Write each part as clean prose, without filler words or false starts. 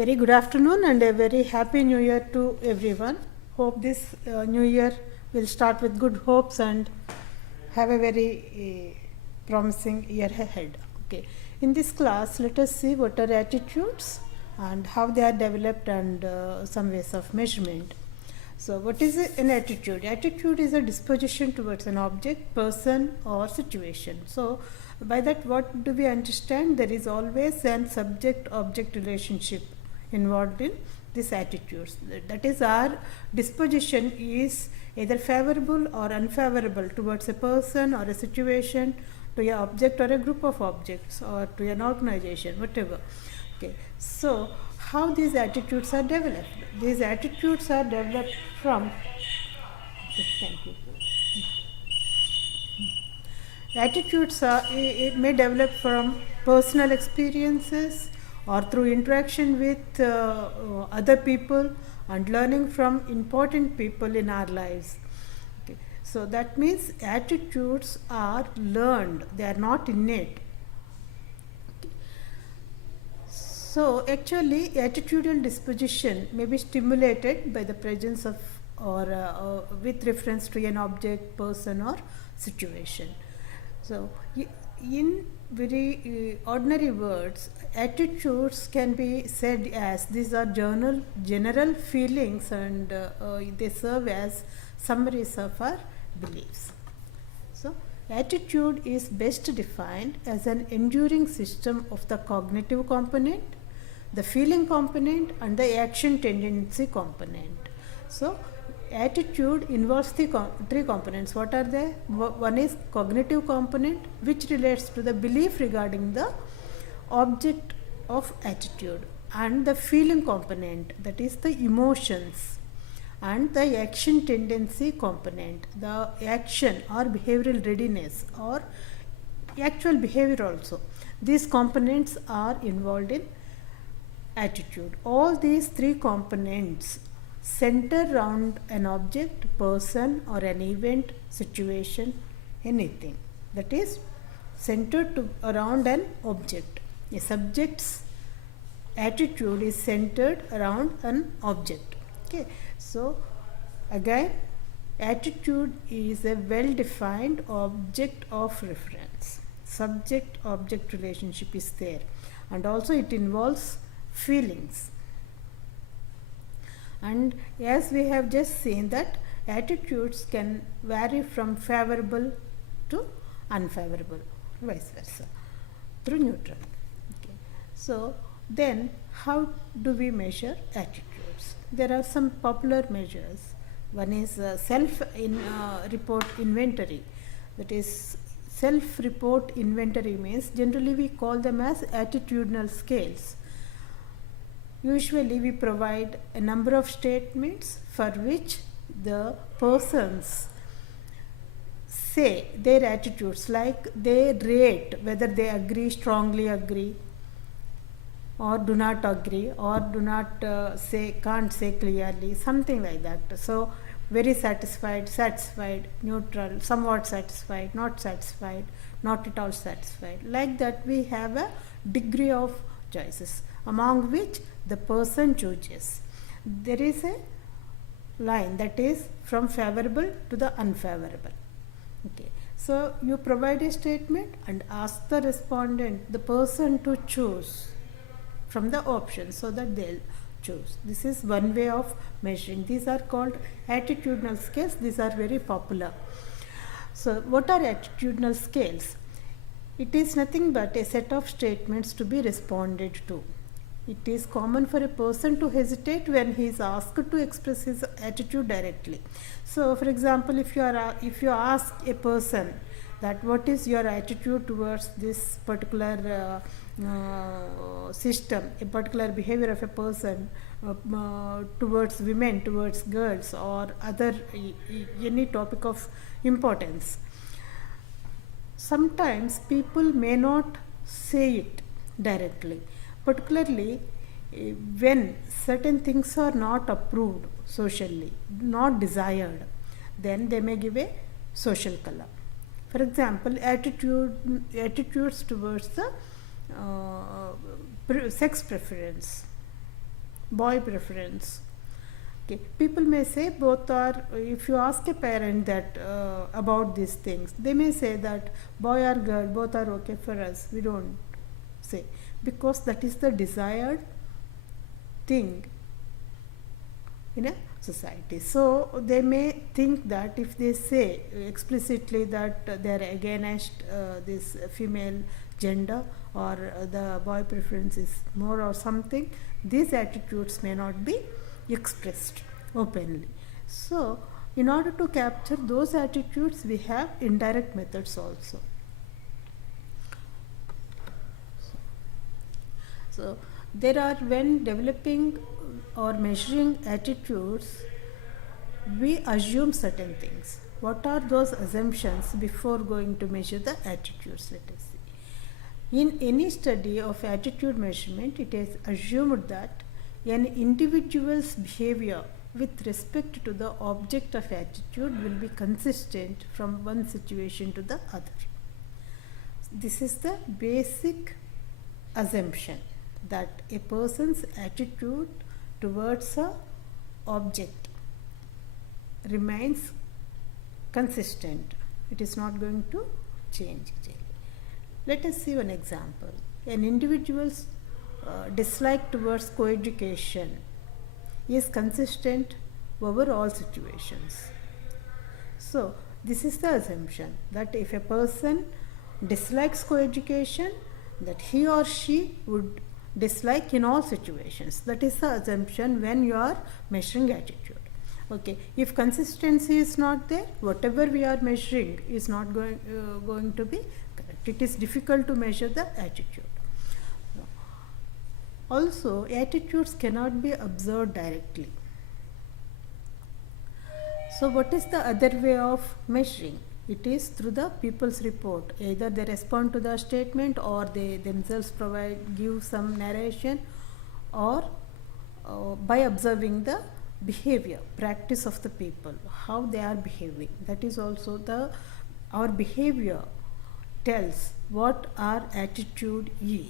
Very good afternoon and a very happy new year to everyone. Hope this new year will start with good hopes and have a very promising year ahead. Okay. In this class, let us see what are attitudes and how they are developed and some ways of measurement. So, what is an attitude? Attitude is a disposition towards an object, person, or situation. So, by that, what do we understand? There is always an subject-object relationship involved in these attitudes. That is, our disposition is either favorable or unfavorable towards a person or a situation, to an object or a group of objects, or to an organization, whatever. Okay. So, how these attitudes are developed? These attitudes are developed from. Thank you. Attitudes it may develop from personal experiences or through interaction with other people and learning from important people in our lives. Okay. So that means attitudes are learned, they are not innate. Okay. So actually attitudinal disposition may be stimulated by the presence of or with reference to an object, person or situation. So, in very ordinary words, attitudes can be said as these are general feelings and they serve as summaries of our beliefs. So, attitude is best defined as an enduring system of the cognitive component, the feeling component, and the action tendency component. So, attitude involves the three components. What are they? One is cognitive component, which relates to the belief regarding the object of attitude, and the feeling component, that is the emotions, and the action tendency component, the action or behavioral readiness or actual behavior also. These components are involved in attitude. All these three components center around an object, person, or an event, situation, anything that is centered around an object. A subject's attitude is centered around an object. Okay. So again, attitude is a well-defined object of reference. Subject-object relationship is there, and also it involves feelings. And as we have just seen that attitudes can vary from favorable to unfavorable, vice versa, through neutral. Okay. So then how do we measure attitudes? There are some popular measures. One is self-report inventory. That is, self-report inventory means generally we call them as attitudinal scales. Usually we provide a number of statements for which the persons say their attitudes, like they rate whether they agree, strongly agree, or do not agree, or do not can't say clearly, something like that. So very satisfied, satisfied, neutral, somewhat satisfied, not at all satisfied. Like that we have a degree of choices among which the person chooses. There is a line that is from favorable to the unfavorable. Okay. So you provide a statement and ask the respondent, the person, to choose from the options so that they'll choose. This is one way of measuring. These are called attitudinal scales. These are very popular. So what are attitudinal scales? It is nothing but a set of statements to be responded to. It is common for a person to hesitate when he is asked to express his attitude directly. So, for example, if you ask a person that what is your attitude towards this particular system, a particular behavior of a person towards women, towards girls, or other any topic of importance, sometimes people may not say it directly, particularly when certain things are not approved socially, not desired, then they may give a social color. For example, attitudes towards the sex preference. boy preference. Okay, people may say both are. If you ask a parent that about these things, they may say that boy or girl, both are okay for us. We don't say, because that is the desired thing in a society. So they may think that if they say explicitly that they are against this female gender, or the boy preference is more or something, these attitudes may not be expressed openly. So in order to capture those attitudes, we have indirect methods also. So there are, when developing or measuring attitudes, we assume certain things. What are those assumptions before going to measure the attitudes? Let us see. In any study of attitude measurement, it is assumed that an individual's behavior with respect to the object of attitude will be consistent from one situation to the other. This is the basic assumption, that a person's attitude towards a object remains consistent. It is not going to change. Let us see one example. An individual's dislike towards co-education is consistent over all situations. So this is the assumption, that if a person dislikes co-education, that he or she would dislike in all situations. That is the assumption when you are measuring attitude. Okay, if consistency is not there, whatever we are measuring is not going to be correct. It is difficult to measure the attitude. Also, attitudes cannot be observed directly. So what is the other way of measuring? It is through the people's report. Either they respond to the statement, or they themselves give some narration, or by observing the behavior, practice of the people, how they are behaving. That is also our behavior tells what our attitude is.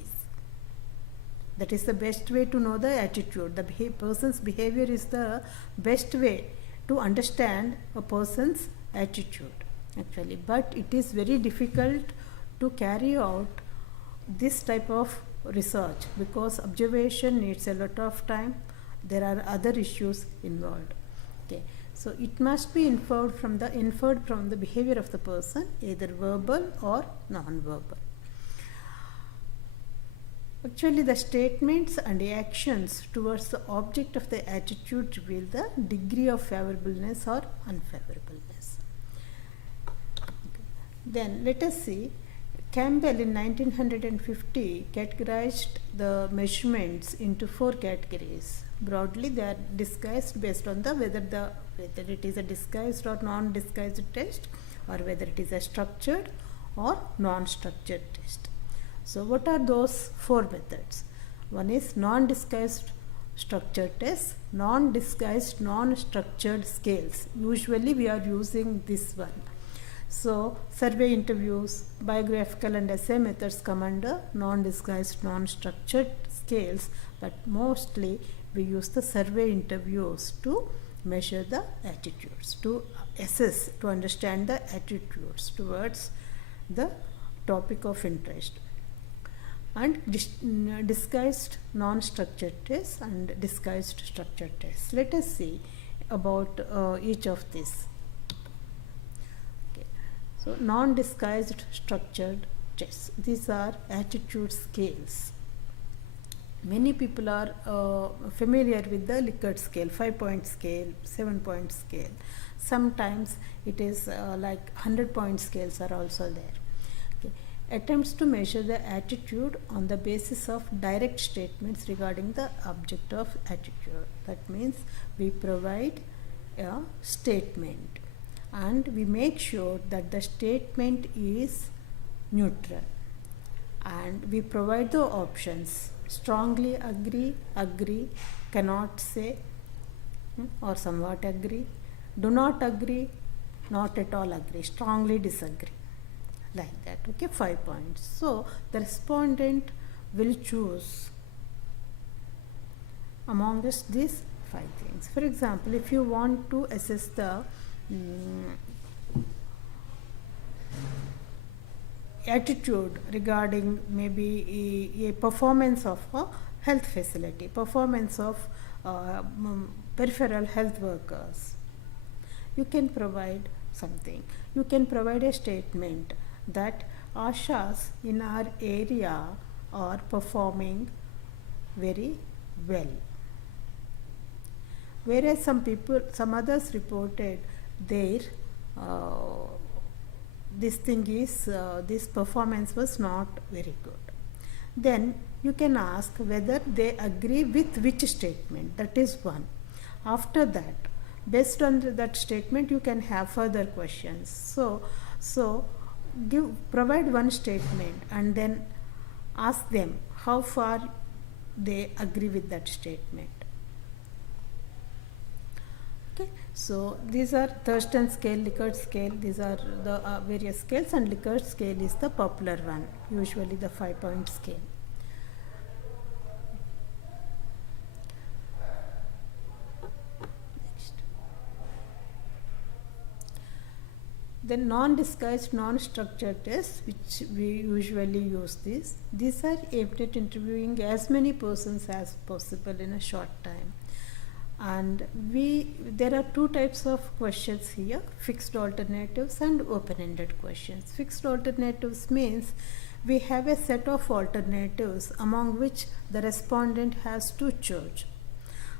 That is the best way to know the attitude. The person's behavior is the best way to understand a person's attitude, actually. But it is very difficult to carry out this type of research, because observation needs a lot of time. There are other issues involved. Okay, so it must be inferred from the behavior of the person, either verbal or non-verbal. Actually, the statements and actions towards the object of the attitude reveal the degree of favorableness or unfavorableness. Okay. Then let us see. Campbell in 1950 categorized the measurements into 4 categories. Broadly, they are disguised based on whether it is a disguised or non-disguised test, or whether it is a structured or non-structured test. So what are those 4 methods? One is non-disguised structured tests, non-disguised non-structured scales. Usually we are using this one. So survey interviews, biographical and essay methods come under non-disguised non-structured scales, but mostly we use the survey interviews to measure the attitudes, to assess, to understand the attitudes towards the topic of interest. And disguised non-structured tests and disguised structured tests. Let us see about each of these. Okay. So non-disguised structured tests. These are attitude scales. Many people are familiar with the Likert scale, 5-point scale, 7-point scale. Sometimes it is like 100-point scales are also there. Attempts to measure the attitude on the basis of direct statements regarding the object of attitude. That means we provide a statement and we make sure that the statement is neutral, and we provide the options: strongly agree, agree, cannot say, or somewhat agree, do not agree, not at all agree, strongly disagree. Like that. Okay, 5 points. So the respondent will choose amongst these 5 things. For example, if you want to assess the attitude regarding maybe a performance of a health facility, performance of peripheral health workers, you can provide something. You can provide a statement that ASHAs in our area are performing very well. Whereas some others reported their this performance was not very good. Then you can ask whether they agree with which statement. That is one. After that, based on that statement, you can have further questions. So provide one statement and then ask them how far they agree with that statement. Okay, so these are Thurston scale, Likert scale. These are the various scales, and Likert scale is the popular one, usually the 5-point scale. Then non-disguised, non-structured tests, which we usually use these are aimed at interviewing as many persons as possible in a short time. And there are 2 types of questions here: fixed alternatives and open-ended questions. Fixed alternatives means we have a set of alternatives among which the respondent has to choose.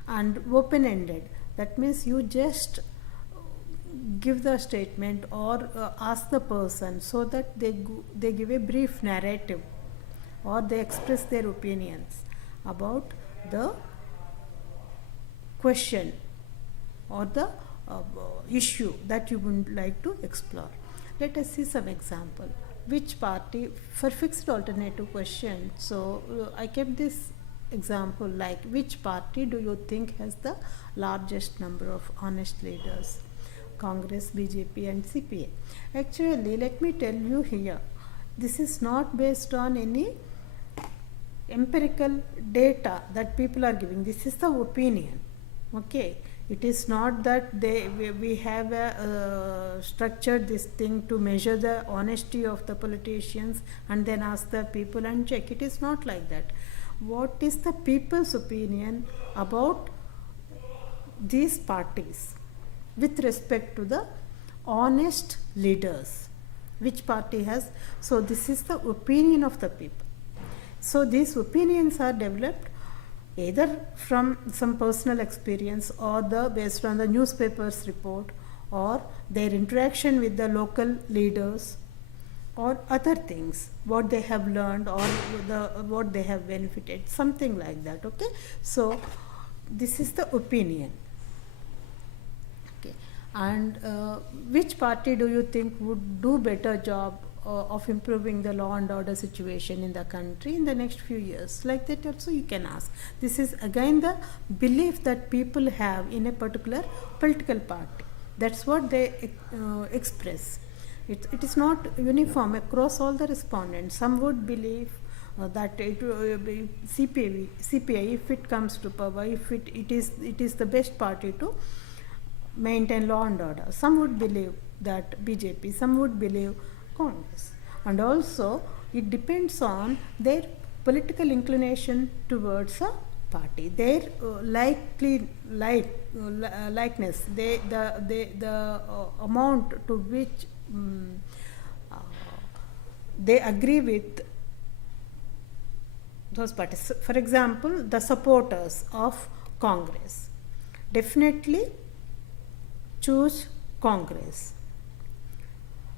And open-ended, that means you just give the statement or ask the person so that they give a brief narrative or they express their opinions about the question or the issue that you would like to explore. Let us see some example. Which party, for fixed alternative question, so I kept this example like, which party do you think has the largest number of honest leaders? Congress, BJP and CPA. Actually, let me tell you here, this is not based on any empirical data that people are giving. This is the opinion. Okay, it is not that we have structured this thing to measure the honesty of the politicians and then ask the people and check. It is not like that. What is the people's opinion about these parties with respect to the honest leaders? Which party has? So this is the opinion of the people. So these opinions are developed either from some personal experience or based on the newspaper's report or their interaction with the local leaders or other things, what they have learned or what they have benefited, something like that. Okay, so this is the opinion. Okay, and which party do you think would do better job of improving the law and order situation in the country in the next few years? Like that also you can ask. This is again the belief that people have in a particular political party. That's what they express. It is not uniform across all the respondents. Some would believe that it will be CPI, if it comes to power, if it is the best party to maintain law and order. Some would believe that BJP, some would believe Congress. And also it depends on their political inclination towards a party, their likeness, the amount to which they agree with those parties. For example, the supporters of Congress definitely choose Congress.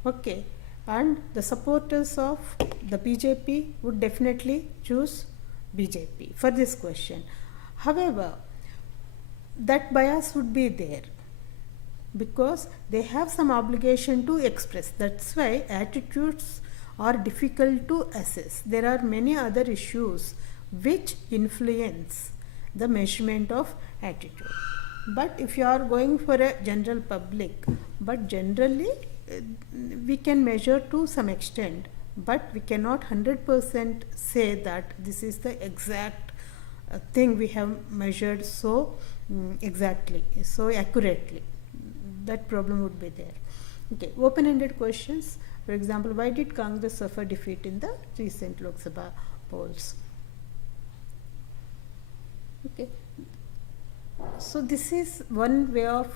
Okay, and the supporters of the BJP would definitely choose BJP for this question. However, that bias would be there because they have some obligation to express. That's why attitudes are difficult to assess. There are many other issues which influence the measurement of attitude. But if you are going for a general public, but generally we can measure to some extent, but we cannot 100% say that this is the exact thing we have measured so exactly, so accurately. That problem would be there. Okay, open-ended questions. For example, why did Congress suffer defeat in the recent Lok Sabha polls? Okay, so this is one way of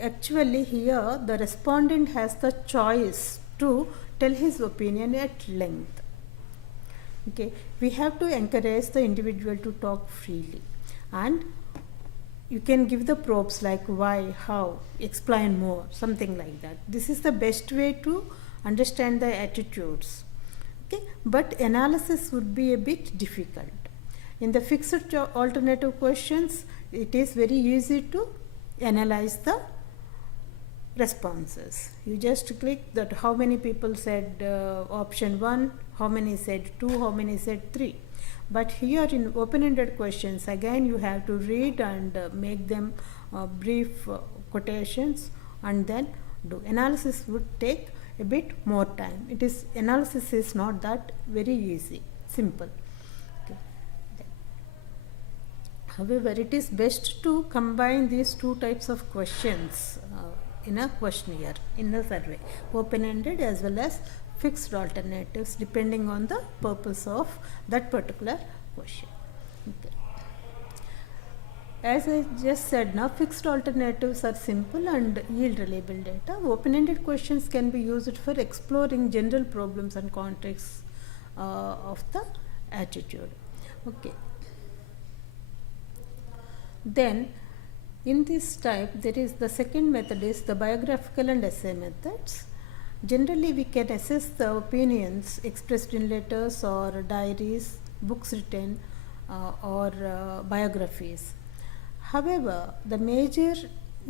actually here the respondent has the choice to tell his opinion at length. Okay, we have to encourage the individual to talk freely, and you can give the probes like why, how, explain more, something like that. This is the best way to understand the attitudes. Okay, but analysis would be a bit difficult. In the fixed alternative questions, it is very easy to analyze the responses. You just click that how many people said option 1, how many said 2, how many said 3. But here in open-ended questions, again you have to read and make them brief quotations and then do. Analysis would take a bit more time. Analysis is not that very easy, simple. Okay. However, it is best to combine these two types of questions in a questionnaire, in a survey, open-ended as well as fixed alternatives depending on the purpose of that particular question. Okay. As I just said now, fixed alternatives are simple and yield reliable data. Open-ended questions can be used for exploring general problems and contexts of the attitude. Okay. Then in this type, there is the second method is the biographical and essay methods. Generally, we can assess the opinions expressed in letters or diaries, books written, or biographies. However, the major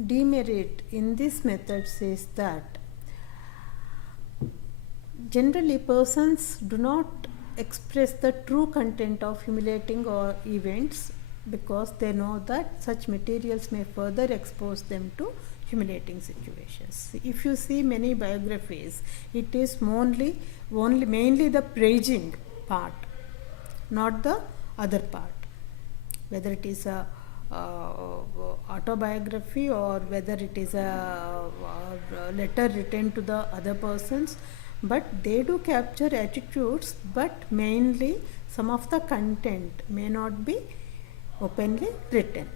demerit in these methods is that generally persons do not express the true content of humiliating or events because they know that such materials may further expose them to humiliating situations. If you see many biographies, it is mainly the praising part, not the other part. Whether it is a autobiography or whether it is a letter written to the other persons, but they do capture attitudes, but mainly some of the content may not be openly written,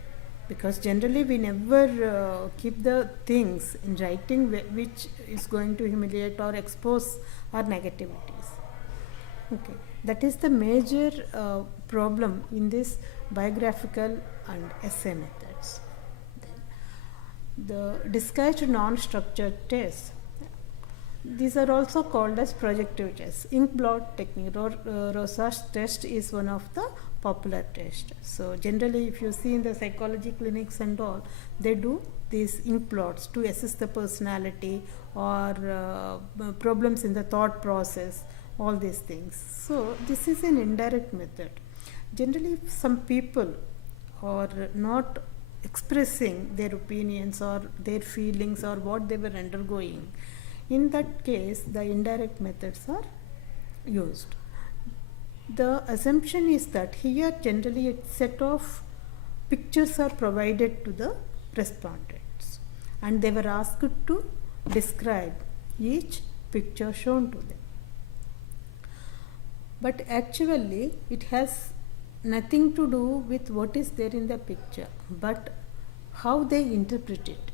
because generally we never keep the things in writing which is going to humiliate or expose our negativities. Okay, that is the major problem in this biographical and essay methods. Then the disguised non-structured tests. These are also called as projective tests. Ink blot technique, Rorschach's test is one of the popular tests. So generally, if you see in the psychology clinics and all, they do these ink blots to assess the personality or problems in the thought process, all these things. So this is an indirect method. Generally, if some people are not expressing their opinions or their feelings or what they were undergoing, in that case, the indirect methods are used. The assumption is that here generally a set of pictures are provided to the respondents and they were asked to describe each picture shown to them. But actually it has nothing to do with what is there in the picture, but how they interpret it.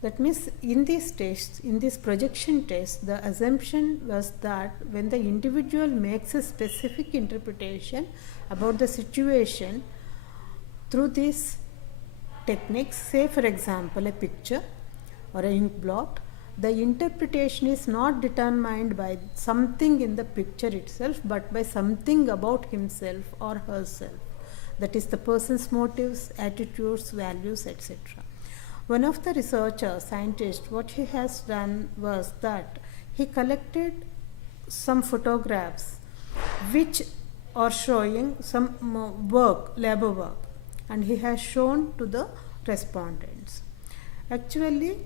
That means in this test, in this projection test, the assumption was that when the individual makes a specific interpretation about the situation through these techniques, say for example a picture or an ink blot, the interpretation is not determined by something in the picture itself, but by something about himself or herself. That is the person's motives, attitudes, values, etc. One of the researchers, scientists, what he has done was that he collected some photographs which are showing some labor work, and he has shown to the respondents. Actually,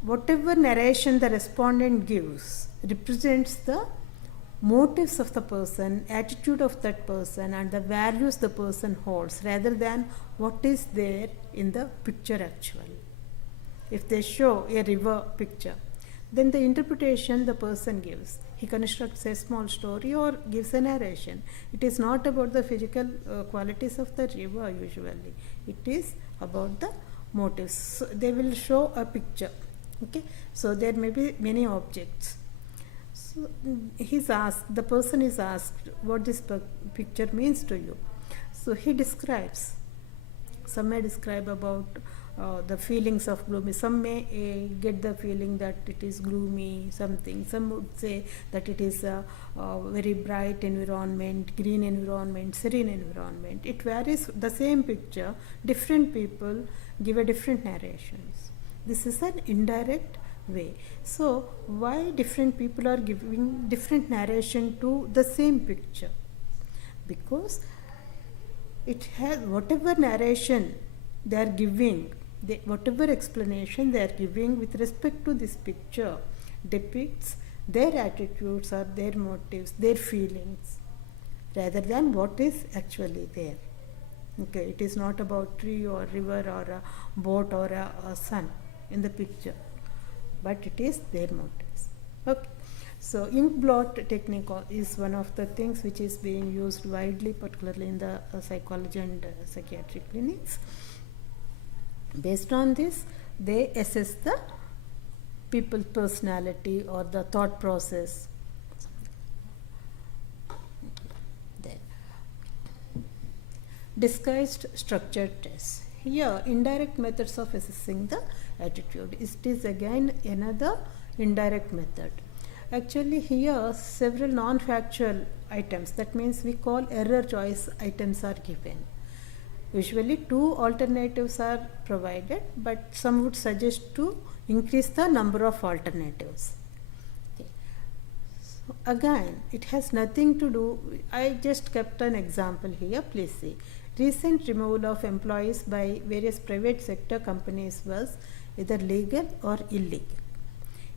whatever narration the respondent gives represents the motives of the person, attitude of that person, and the values the person holds, rather than what is there in the picture actually. If they show a river picture, then the interpretation the person gives. He constructs a small story or gives a narration. It is not about the physical qualities of the river usually. It is about the motives. So they will show a picture. Okay, so there may be many objects. So he's asked, the person is asked what this picture means to you. So he describes. Some may describe about the feelings of gloomy. Some may get the feeling that it is gloomy something. Some would say that it is a very bright environment, green environment, serene environment. It varies. The same picture, different people give a different narrations. This is an indirect way. So why different people are giving different narration to the same picture? Because it has whatever narration they are giving, whatever explanation they are giving with respect to this picture depicts their attitudes or their motives, their feelings, rather than what is actually there. Okay, it is not about tree or river or a boat or a sun in the picture, but it is their motives. Okay. So ink blot technique is one of the things which is being used widely, particularly in the psychology and psychiatric clinics. Based on this, they assess the people's personality or the thought process. Then, disguised structured tests. Here, indirect methods of assessing the attitude. It is again another indirect method. Actually, here several non-factual items, that means we call error choice items, are given. Usually 2 alternatives are provided, but some would suggest to increase the number of alternatives. Okay. So again, it has nothing to do, I just kept an example here, please see. Recent removal of employees by various private sector companies was either legal or illegal.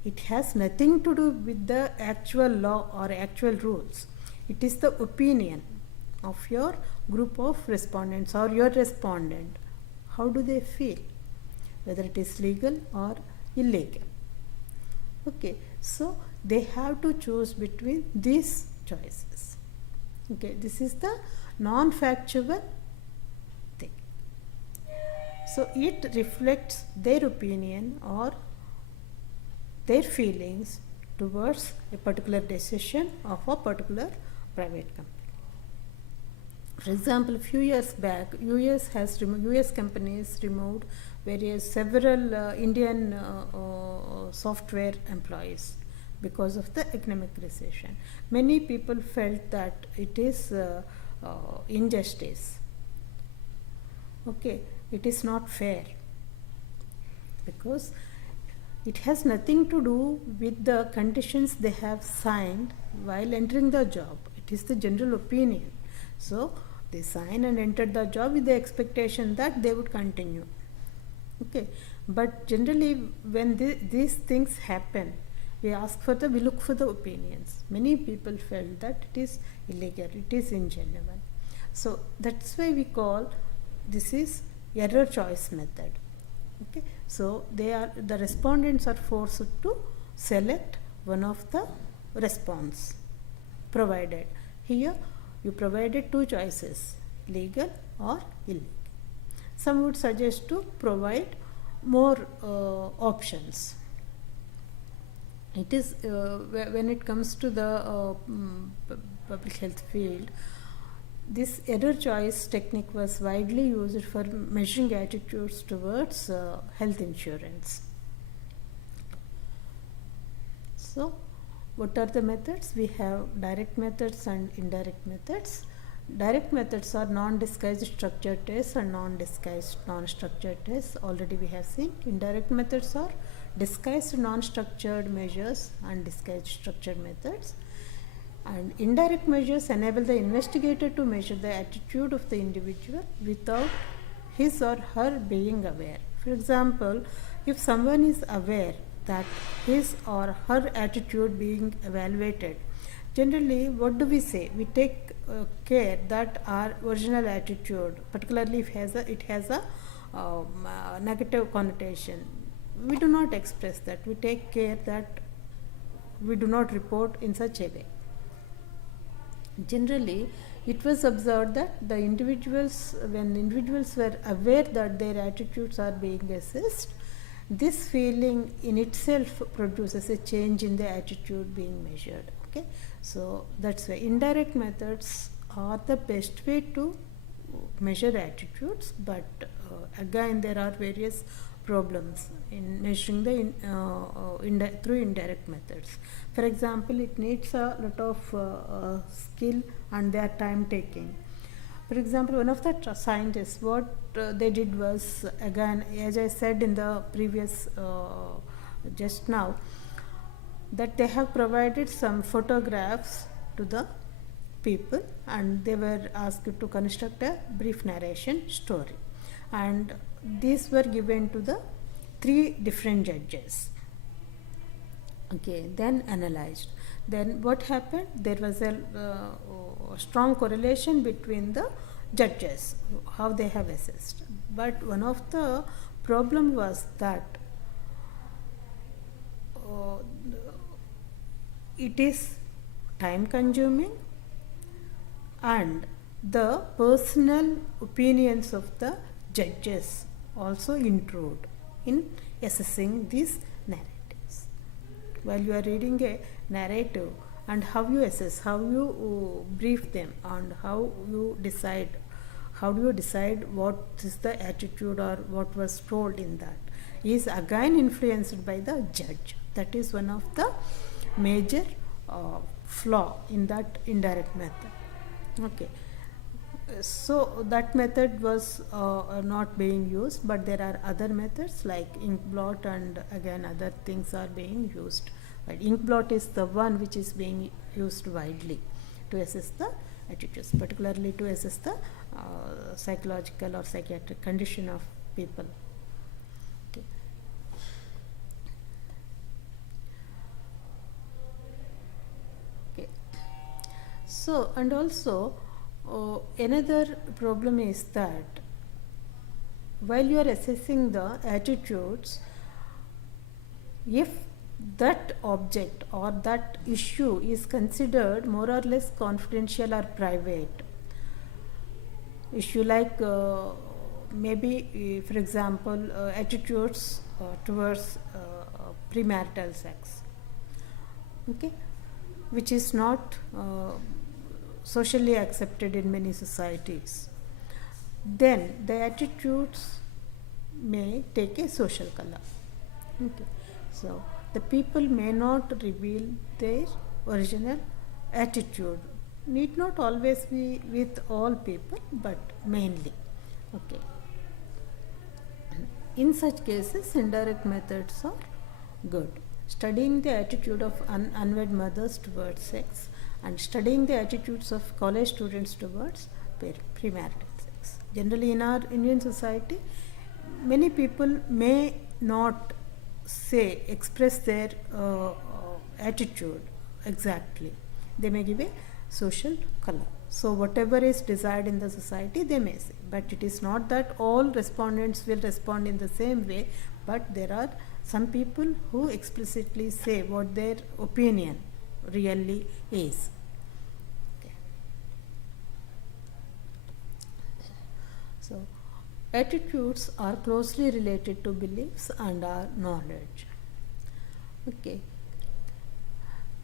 It has nothing to do with the actual law or actual rules. It is the opinion of your group of respondents or your respondent. How do they feel? Whether it is legal or illegal. Okay, so they have to choose between these choices. Okay, this is the non-factual thing. So it reflects their opinion or their feelings towards a particular decision of a particular private company. For example, a few years back, US companies removed several Indian software employees because of the economic recession. Many people felt that it is injustice. Okay, it is not fair because it has nothing to do with the conditions they have signed while entering the job. It is the general opinion. So they sign and entered the job with the expectation that they would continue. Okay, but generally when these things happen, we look for the opinions. Many people felt that it is illegal, it is ingenuine. So that's why we call this is error choice method. Okay, so the respondents are forced to select one of the response provided. Here you provided 2 choices, legal or illegal. Some would suggest to provide more options. It is when it comes to the public health field, this error choice technique was widely used for measuring attitudes towards health insurance. So, what are the methods? We have direct methods and indirect methods. Direct methods are non-disguised structured tests and non-disguised non-structured tests. Already we have seen. Indirect methods are disguised non-structured measures and disguised structured methods. And indirect measures enable the investigator to measure the attitude of the individual without his or her being aware. For example, if someone is aware that his or her attitude being evaluated, Generally, what do we say? We take care that our original attitude, particularly if it has a negative connotation, we do not express that. We take care that we do not report in such a way. Generally, it was observed that the individuals, when individuals were aware that their attitudes are being assessed, this feeling in itself produces a change in the attitude being measured. Okay, so that's why indirect methods are the best way to measure attitudes, but again there are various problems in measuring through indirect methods. For example, it needs a lot of skill and their time taking. For example, one of the scientists, what they did was, again, as I said in the previous just now, that they have provided some photographs to the people and they were asked to construct a brief narration story, and these were given to the 3 different judges. Okay, then analyzed. Then what happened? There was a strong correlation between the judges, how they have assessed. But one of the problem was that it is time consuming and the personal opinions of the judges also intrude in assessing these narratives. While you are reading a narrative, and how you assess, how you brief them, and how do you decide what is the attitude or what was told in that, is again influenced by the judge. That is one of the major flaw in that indirect method. Okay, so that method was not being used, but there are other methods like inkblot, and again other things are being used. But inkblot is the one which is being used widely to assess the attitudes, particularly to assess the psychological or psychiatric condition of people. Okay. Okay. So, and also another problem is that while you are assessing the attitudes, if that object or that issue is considered more or less confidential or private, issue like maybe for example attitudes towards premarital sex, okay, which is not socially accepted in many societies, then the attitudes may take a social color. Okay. So the people may not reveal their original attitude. Need not always be with all people, but mainly. Okay. In such cases, indirect methods are good. Studying the attitude of unwed mothers towards sex and studying the attitudes of college students towards premarital sex. Generally, in our Indian society, many people may not express their attitude exactly. They may give a social color. So whatever is desired in the society, they may say. But it is not that all respondents will respond in the same way, but there are some people who explicitly say what their opinion really is. Okay. So attitudes are closely related to beliefs and our knowledge. Okay.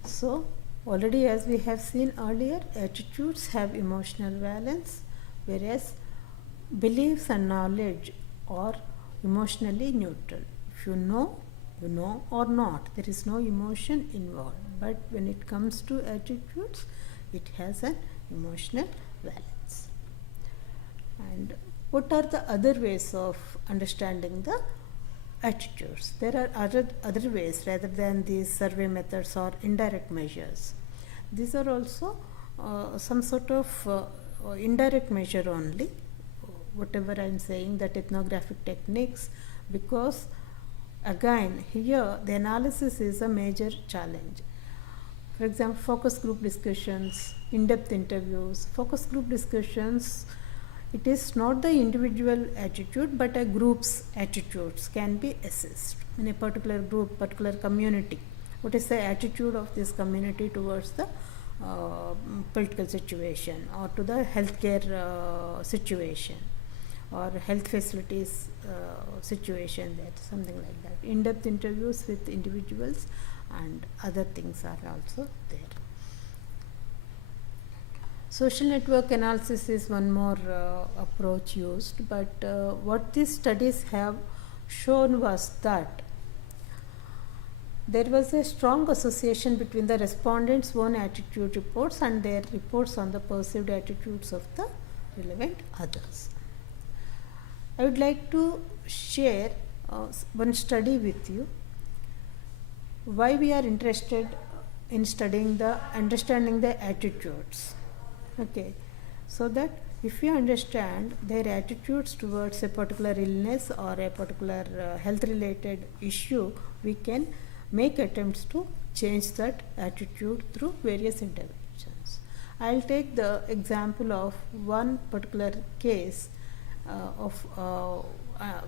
So already, as we have seen earlier, attitudes have emotional valence, whereas beliefs and knowledge are emotionally neutral. If you know or not, there is no emotion involved. But when it comes to attitudes, it has an emotional valence. And what are the other ways of understanding the attitudes? There are other ways rather than these survey methods or indirect measures. These are also some sort of indirect measure only, whatever I am saying, that ethnographic techniques, because again here the analysis is a major challenge. For example, focus group discussions, in-depth interviews. Focus group discussions, it is not the individual attitude but a group's attitudes can be assessed in a particular group, particular community. What is the attitude of this community towards the political situation or to the healthcare situation or health facilities situation, that something like that. In-depth interviews with individuals and other things are also there. Social network analysis is one more approach used, but what these studies have shown was that there was a strong association between the respondents' own attitude reports and their reports on the perceived attitudes of the relevant others. I would like to share one study with you. Why we are interested in studying the understanding the attitudes. Okay, so that if we understand their attitudes towards a particular illness or a particular health related issue, we can make attempts to change that attitude through various interventions. I'll take the example of one particular case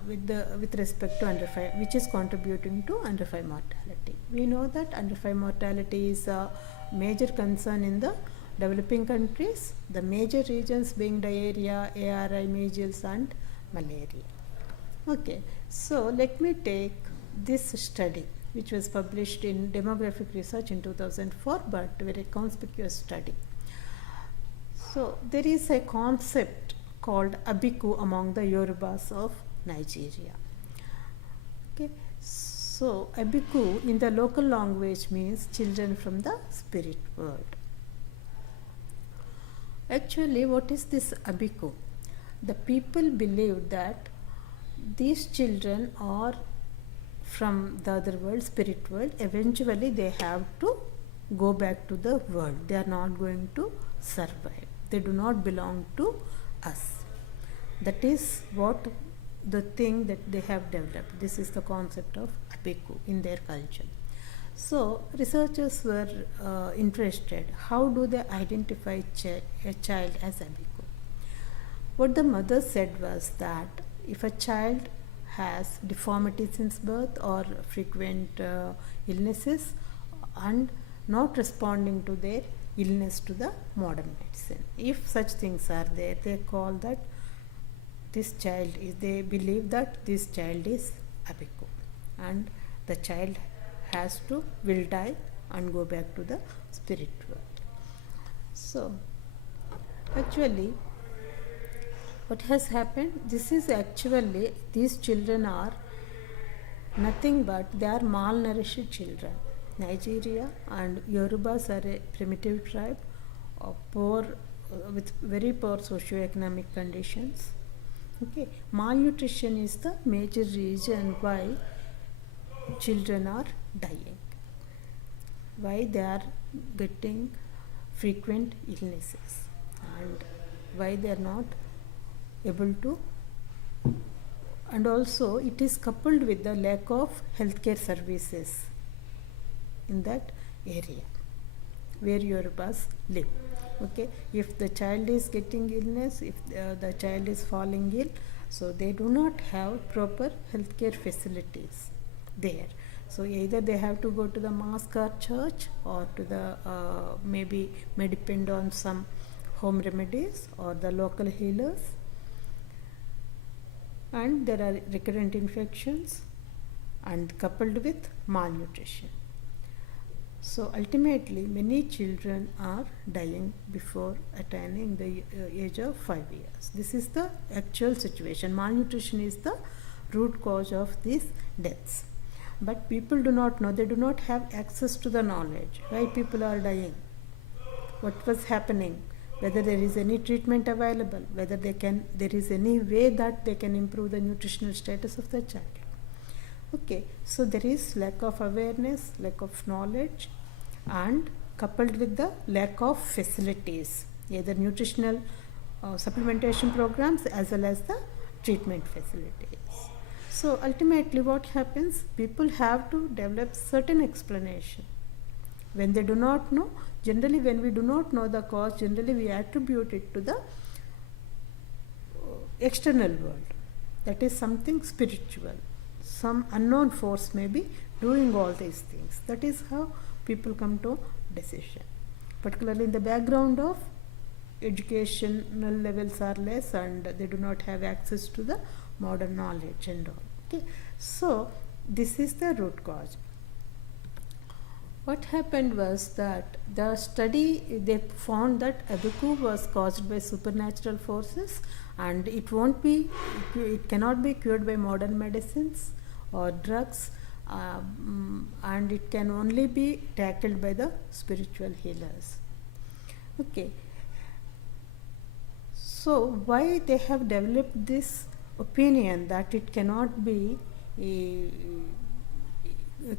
with respect to under 5, which is contributing to under 5 mortality. We know that under 5 mortality is a major concern in the developing countries, the major regions being diarrhea, ARI, measles and malaria. Okay, so let me take this study which was published in Demographic Research in 2004, but very conspicuous study. So there is a concept called abiku among the Yorubas of Nigeria. Okay, so abiku in the local language means children from the spirit world. Actually, what is this abiku? The people believe that these children are from the other world, spirit world. Eventually they have to go back to the world. They are not going to survive. They do not belong to us. That is what the thing that they have developed. This is the concept of abiku in their culture. So researchers were interested, how do they identify a child as abiku? What the mother said was that if a child has deformity since birth or frequent illnesses and not responding to their illness to the modern medicine, if such things are there, they call that this child is, they believe that this child is abiku and the child will die and go back to the spirit world. So actually what has happened, this is actually, these children are nothing but they are malnourished children. Nigeria and Yorubas are a primitive tribe poor with very poor socio-economic conditions. Okay, malnutrition is the major reason why children are dying, why they are getting frequent illnesses and why they are not able to, and also it is coupled with the lack of healthcare services in that area where Yorubas live. Okay, if the child is getting illness, if the child is falling ill, so they do not have proper healthcare facilities there. So either they have to go to the mosque or church or to the maybe may depend on some home remedies or the local healers, and there are recurrent infections and coupled with malnutrition. So ultimately many children are dying before attaining the age of 5 years. This is the actual situation. Malnutrition is the root cause of these deaths. But people do not know, they do not have access to the knowledge why people are dying, what was happening, whether there is any treatment available, whether there is any way that they can improve the nutritional status of the child. Okay, so there is lack of awareness, lack of knowledge, and coupled with the lack of facilities, either nutritional supplementation programs as well as the treatment facilities. So ultimately what happens, people have to develop certain explanation When they do not know, generally when we do not know the cause, generally we attribute it to the external world. That is something spiritual. Some unknown force may be doing all these things. That is how people come to decision. Particularly in the background of educational levels are less and they do not have access to the modern knowledge and all. Okay, so this is the root cause. What happened was that the study, they found that abiku was caused by supernatural forces, and it cannot be cured by modern medicines or drugs, and it can only be tackled by the spiritual healers. Okay, so why they have developed this opinion that it cannot be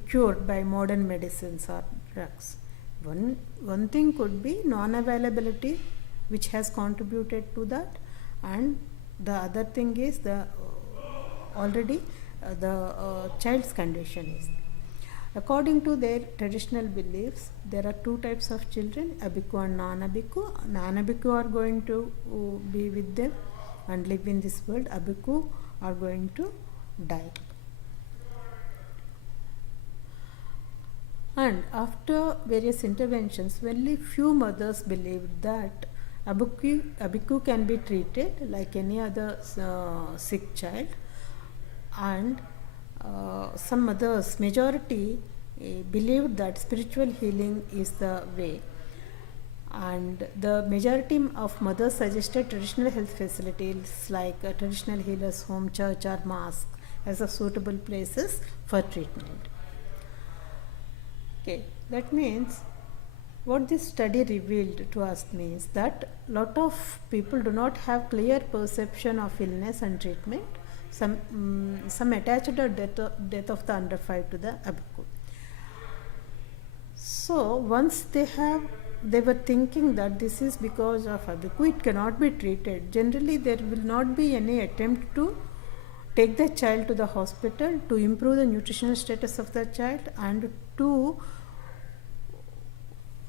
cured by modern medicines or drugs? One thing could be non-availability, which has contributed to that, and the other thing is the child's condition is. According to their traditional beliefs, there are two types of children, abiku and non-abiku. Non-abiku are going to be with them and live in this world. Abiku are going to die. And after various interventions, only few mothers believed that abiku can be treated like any other sick child, and some mothers, majority, believed that spiritual healing is the way, and the majority of mothers suggested traditional health facilities like a traditional healers home, church or mosque as a suitable places for treatment. Okay, that means what this study revealed to us means that lot of people do not have clear perception of illness and treatment. Some attached the death of the under 5 to the abiku. So once they were thinking that this is because of abiku, it cannot be treated. Generally, there will not be any attempt to take the child to the hospital to improve the nutritional status of the child and to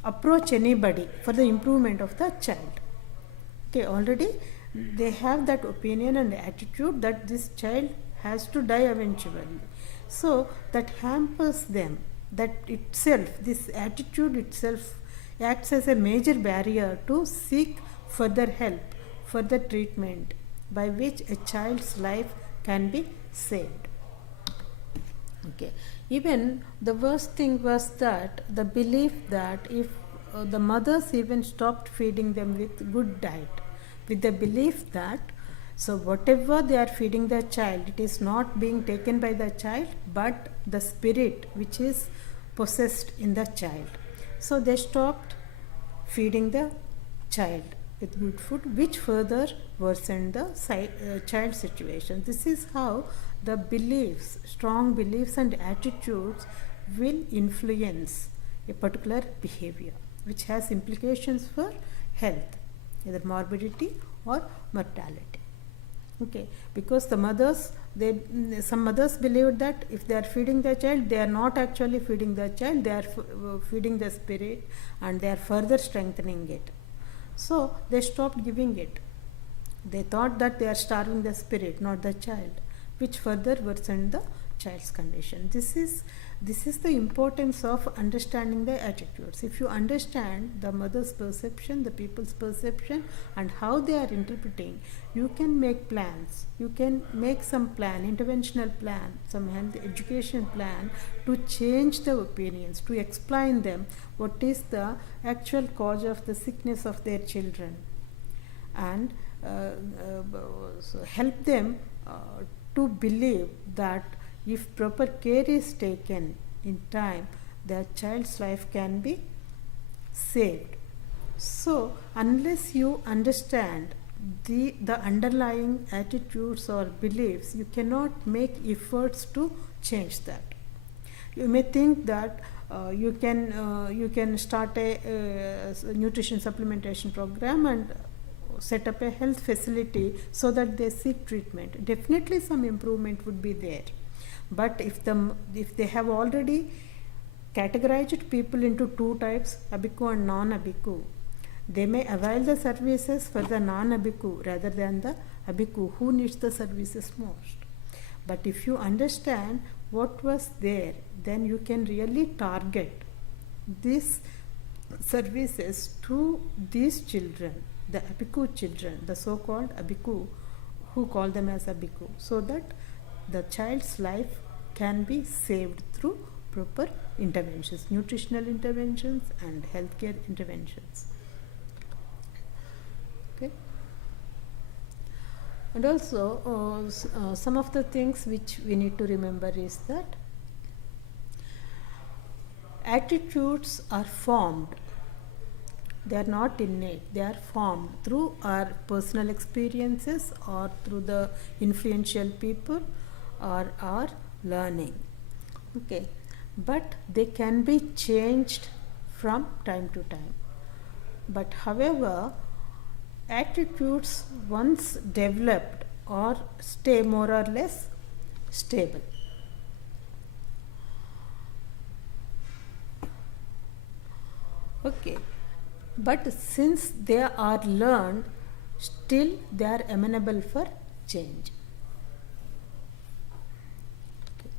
approach anybody for the improvement of the child. Okay, already they have that opinion and attitude that this child has to die eventually. So that hampers them. That itself, this attitude itself acts as a major barrier to seek further help, further treatment by which a child's life can be saved. Okay. Even the worst thing was that the belief that if the mothers even stopped feeding them with good diet, with the belief that so whatever they are feeding the child, it is not being taken by the child but the spirit which is possessed in the child. So they stopped feeding the child with good food, which further worsened the child's situation. This is how the beliefs, strong beliefs and attitudes will influence a particular behavior, which has implications for health, either morbidity or mortality. Okay, because the mothers, some mothers believe that if they are feeding the child, they are not actually feeding the child, they are feeding the spirit and they are further strengthening it. So they stopped giving it. They thought that they are starving the spirit, not the child, which further worsened the child's condition. This is the importance of understanding the attitudes. If you understand the mother's perception, the people's perception, and how they are interpreting, you can make plans. You can make some plan, interventional plan, some health education plan to change the opinions, to explain them what is the actual cause of the sickness of their children, and so help them to believe that if proper care is taken in time, the child's life can be saved. So unless you understand the underlying attitudes or beliefs, you cannot make efforts to change that. You may think that you can start a nutrition supplementation program and set up a health facility so that they seek treatment. Definitely some improvement would be there. But if they have already categorized people into two types, abiku and non-abiku. They may avail the services for the non-abiku rather than the abiku who needs the services most. But if you understand what was there, then you can really target these services to these children, the abiku children, the so-called abiku, who call them as abiku, so that the child's life can be saved through proper interventions, nutritional interventions and healthcare interventions. Okay. And also some of the things which we need to remember is that attitudes are formed. They are not innate, they are formed through our personal experiences or through the influential people or our learning. Okay, but they can be changed from time to time. But however, attitudes once developed or stay more or less stable. Okay, but since they are learned, still they are amenable for change. Okay.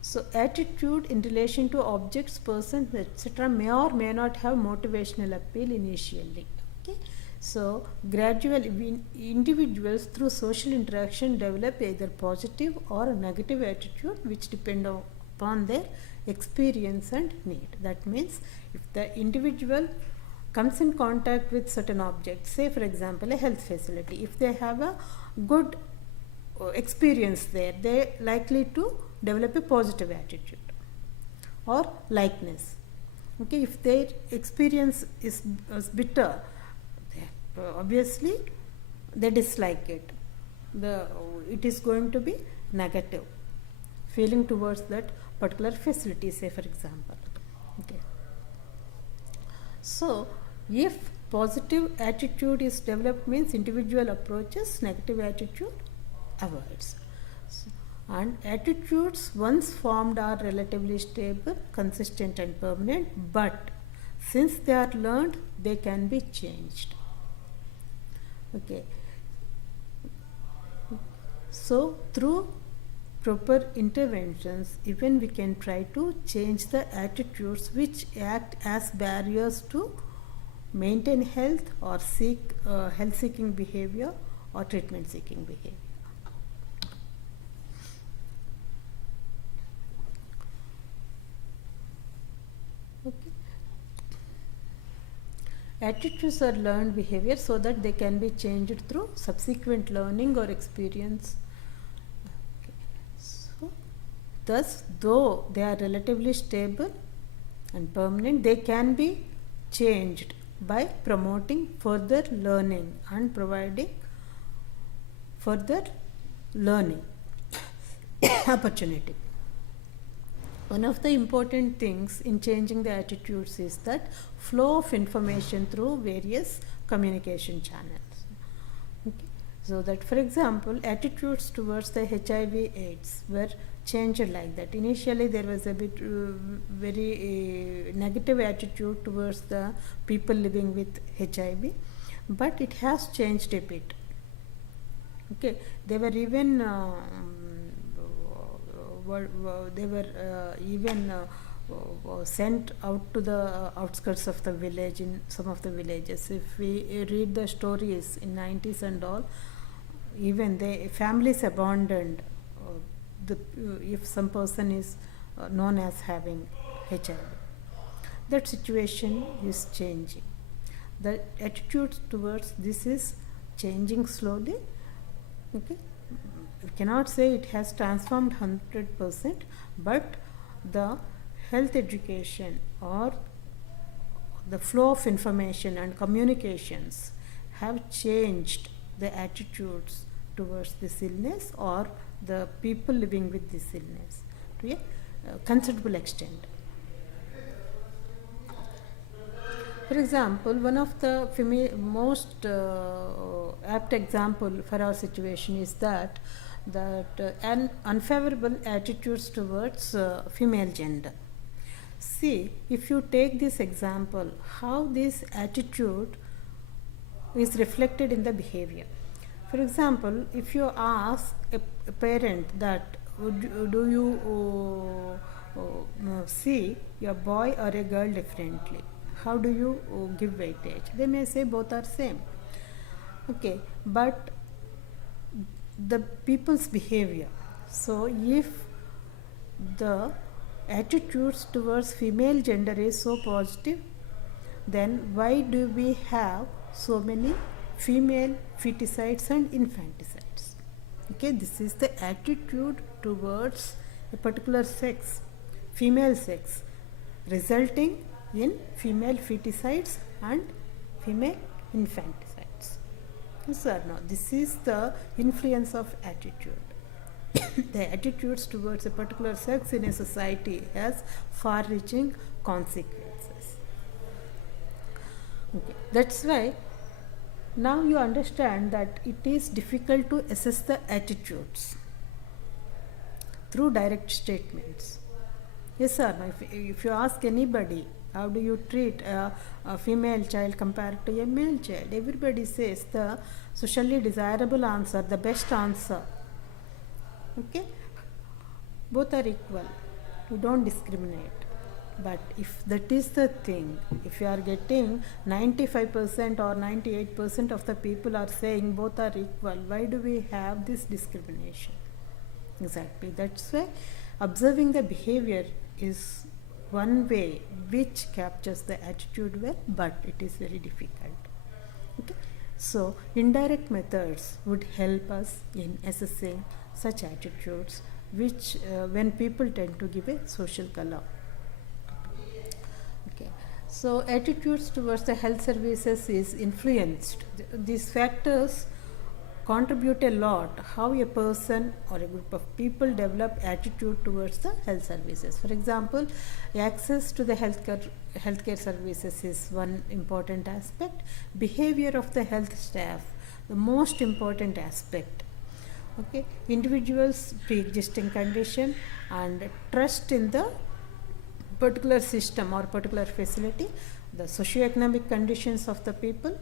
So attitude in relation to objects, persons, etc. may or may not have motivational appeal initially. Okay. So gradually individuals through social interaction develop either positive or negative attitude which depend upon their experience and need. That means if the individual comes in contact with certain objects, say for example a health facility, if they have a good experience there, they are likely to develop a positive attitude or likeness. Okay, if their experience is bitter, obviously they dislike it. It is going to be negative feeling towards that particular facility, say for example. Okay. So if positive attitude is developed, means individual approaches, negative attitude avoids. So, and attitudes once formed are relatively stable, consistent and permanent, but since they are learned, they can be changed. Okay. So through proper interventions, even we can try to change the attitudes which act as barriers to maintain health or seek health seeking behavior or treatment seeking behavior. Okay. Attitudes are learned behavior so that they can be changed through subsequent learning or experience. Thus, though they are relatively stable and permanent, they can be changed by promoting further learning and providing further learning opportunity. One of the important things in changing the attitudes is that flow of information through various communication channels. Okay. So that, for example, attitudes towards the HIV/AIDS were changed like that. Initially, there was a bit very negative attitude towards the people living with HIV, but it has changed a bit. Okay, they were even sent out to the outskirts of the village in some of the villages. If we read the stories in 90s and all, even the families abandoned if some person is known as having HIV. That situation is changing. The attitude towards this is changing slowly. Okay, we cannot say it has transformed 100%, but the health education or the flow of information and communications have changed the attitudes towards this illness or the people living with this illness to a considerable extent. For example, one of the most apt example for our situation is that that an unfavorable attitudes towards female gender. See, if you take this example, how this attitude is reflected in the behavior. For example, if you ask a parent that do you see your boy or a girl differently, how do you give weightage? They may say both are same. Okay, but the people's behavior. So if the attitudes towards female gender is so positive, then why do we have so many female feticides and infanticides? Okay, this is the attitude towards a particular sex, female sex, resulting in female feticides and female infanticides. Yes or no? This is the influence of attitude. The attitudes towards a particular sex in a society has far-reaching consequences. Okay. That's why now you understand that it is difficult to assess the attitudes through direct statements. Yes or no? If you ask anybody, how do you treat a female child compared to a male child? Everybody says the socially desirable answer, the best answer. Okay? Both are equal. You don't discriminate. But if that is the thing, if you are getting 95% or 98% of the people are saying both are equal, why do we have this discrimination? Exactly. That's why observing the behavior is one way which captures the attitude well, but it is very difficult. Okay? So, indirect methods would help us in assessing such attitudes which when people tend to give a social color. Okay. So, attitudes towards the health services is influenced. These factors contribute a lot how a person or a group of people develop attitude towards the health services. For example, access to the healthcare services is one important aspect. Behavior of the health staff, the most important aspect. Okay, individuals' pre-existing condition and trust in the particular system or particular facility, the socio-economic conditions of the people,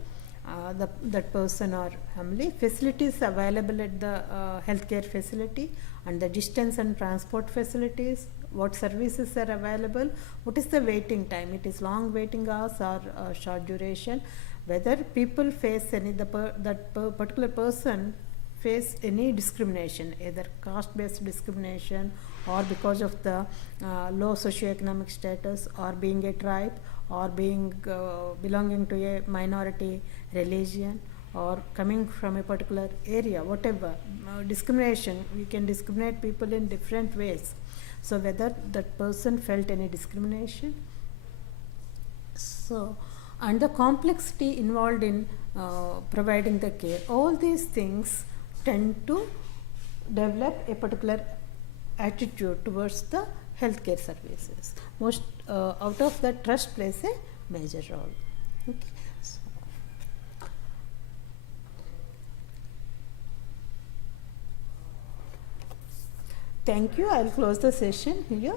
that person or family, facilities available at the healthcare facility, and the distance and transport facilities, what services are available, what is the waiting time, it is long waiting hours or short duration, whether people face any, particular person face any discrimination, either caste-based discrimination or because of the low socio-economic status, or being a tribe, or being belonging to a minority religion, or coming from a particular area, whatever. Discrimination, we can discriminate people in different ways. So whether that person felt any discrimination. So, and the complexity involved in providing the care, all these things tend to develop a particular attitude towards the healthcare services. Most out of that, trust plays a major role. Okay. So, thank you. I'll close the session here.